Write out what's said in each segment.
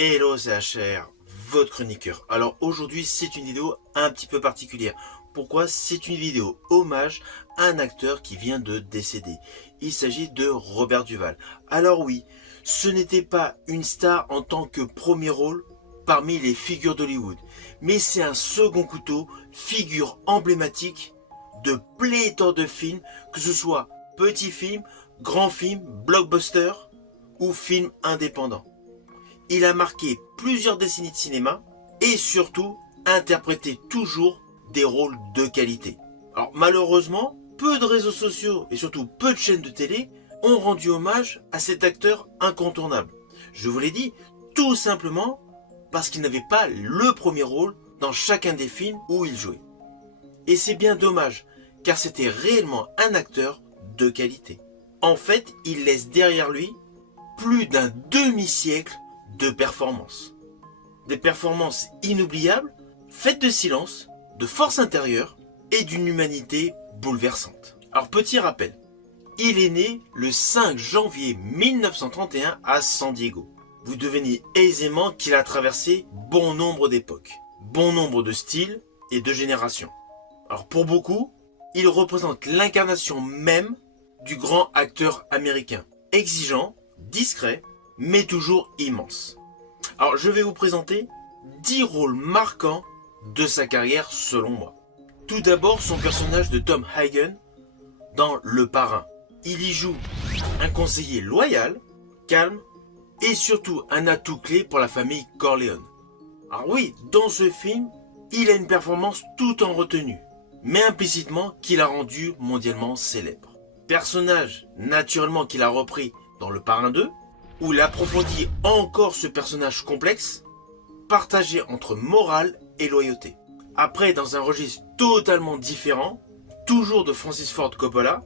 Hello, c'est HR, votre chroniqueur. Alors aujourd'hui, c'est une vidéo un petit peu particulière. Pourquoi? C'est une vidéo hommage à un acteur qui vient de décéder. Il s'agit de Robert Duvall. Alors oui, ce n'était pas une star en tant que premier rôle parmi les figures d'Hollywood, mais c'est un second couteau, figure emblématique de pléthore de films, que ce soit petits films, grands films, blockbusters ou films indépendants. Il a marqué plusieurs décennies de cinéma et surtout interprété toujours des rôles de qualité. Alors malheureusement, peu de réseaux sociaux et surtout peu de chaînes de télé ont rendu hommage à cet acteur incontournable. Je vous l'ai dit, tout simplement parce qu'il n'avait pas le premier rôle dans chacun des films où il jouait. Et c'est bien dommage, car c'était réellement un acteur de qualité. En fait, il laisse derrière lui plus d'un demi-siècle de performances. Des performances inoubliables, faites de silence, de force intérieure et d'une humanité bouleversante. Alors petit rappel, il est né le 5 janvier 1931 à San Diego. Vous devinez aisément qu'il a traversé bon nombre d'époques, bon nombre de styles et de générations. Alors pour beaucoup, il représente l'incarnation même du grand acteur américain, exigeant, discret, mais toujours immense. Alors je vais vous présenter 10 rôles marquants de sa carrière selon moi. Tout d'abord son personnage de Tom Hagen dans Le Parrain. Il y joue un conseiller loyal, calme et surtout un atout clé pour la famille Corleone. Alors oui, dans ce film, il a une performance tout en retenue, mais implicitement qu'il a rendu mondialement célèbre. Personnage naturellement qu'il a repris dans Le Parrain 2, où il approfondit encore ce personnage complexe, partagé entre morale et loyauté. Après, dans un registre totalement différent, toujours de Francis Ford Coppola,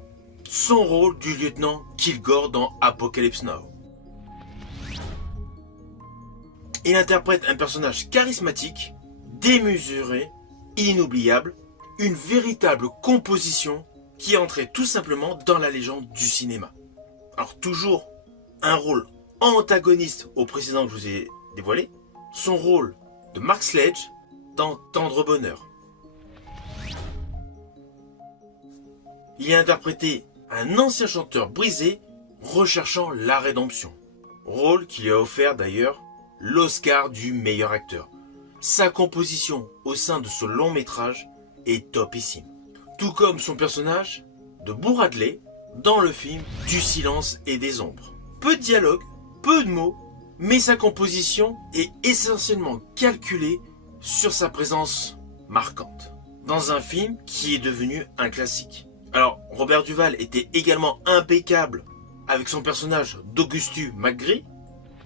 son rôle du lieutenant Kilgore dans Apocalypse Now. Il interprète un personnage charismatique, démesuré, inoubliable, une véritable composition qui entrait tout simplement dans la légende du cinéma. Alors toujours un rôle antagoniste au précédent que je vous ai dévoilé, son rôle de Mark Sledge dans Tendre Bonheur. Il a interprété un ancien chanteur brisé recherchant la rédemption, rôle qui lui a offert d'ailleurs l'Oscar du meilleur acteur. Sa composition au sein de ce long métrage est topissime, tout comme son personnage de Bradley dans le film Du silence et des ombres. Peu de dialogue, peu de mots, mais sa composition est essentiellement calculée sur sa présence marquante, dans un film qui est devenu un classique. Alors, Robert Duvall était également impeccable avec son personnage d'Augustus McGree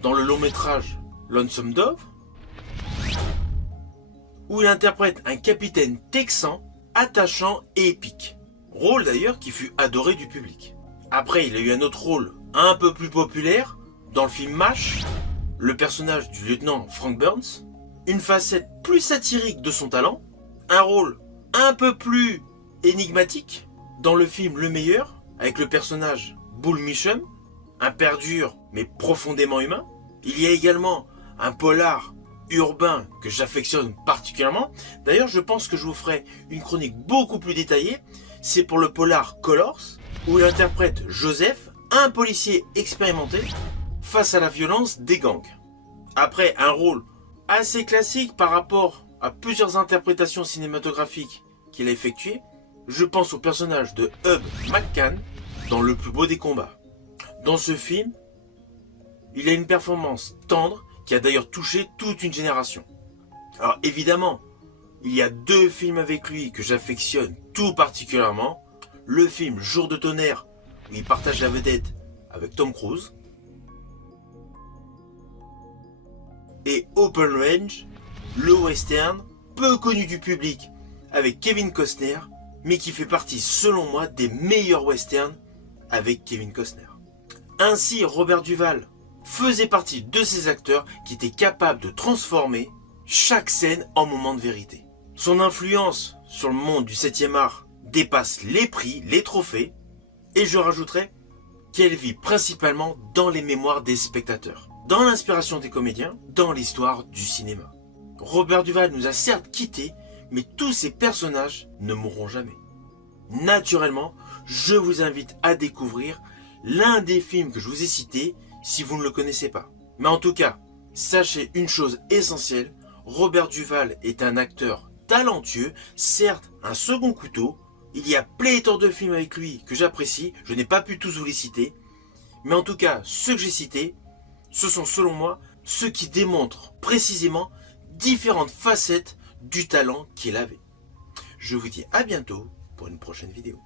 dans le long métrage Lonesome Dove, où il interprète un capitaine texan attachant et épique, rôle d'ailleurs qui fut adoré du public. Après, il a eu un autre rôle un peu plus populaire dans le film MASH, le personnage du lieutenant Frank Burns, une facette plus satirique de son talent, un rôle un peu plus énigmatique dans le film Le Meilleur, avec le personnage Bull Meacham, un père dur mais profondément humain. Il y a également un polar urbain que j'affectionne particulièrement. D'ailleurs, je pense que je vous ferai une chronique beaucoup plus détaillée. C'est pour le polar Colors, où il interprète Joseph, un policier expérimenté face à la violence des gangs. Après un rôle assez classique par rapport à plusieurs interprétations cinématographiques qu'il a effectuées, je pense au personnage de Hub McCann dans Le plus beau des combats. Dans ce film, il a une performance tendre qui a d'ailleurs touché toute une génération. Alors évidemment, il y a 2 films avec lui que j'affectionne tout particulièrement. Le film Jour de tonnerre, où il partage la vedette avec Tom Cruise, et Open Range, le western peu connu du public avec Kevin Costner, mais qui fait partie selon moi des meilleurs westerns avec Kevin Costner. Ainsi, Robert Duvall faisait partie de ces acteurs qui étaient capables de transformer chaque scène en moment de vérité. Son influence sur le monde du 7e art dépasse les prix, les trophées, et je rajouterai qu'elle vit principalement dans les mémoires des spectateurs. dans l'inspiration des comédiens, dans l'histoire du cinéma. Robert Duvall nous a certes quittés, mais tous ces personnages ne mourront jamais. Naturellement, je vous invite à découvrir l'un des films que je vous ai cités si vous ne le connaissez pas. Mais en tout cas, sachez une chose essentielle, Robert Duvall est un acteur talentueux, certes un second couteau. Il y a pléthore de films avec lui que j'apprécie, je n'ai pas pu tous vous les citer. Mais en tout cas, ceux que j'ai cités, ce sont selon moi ceux qui démontrent précisément différentes facettes du talent qu'il avait. Je vous dis à bientôt pour une prochaine vidéo.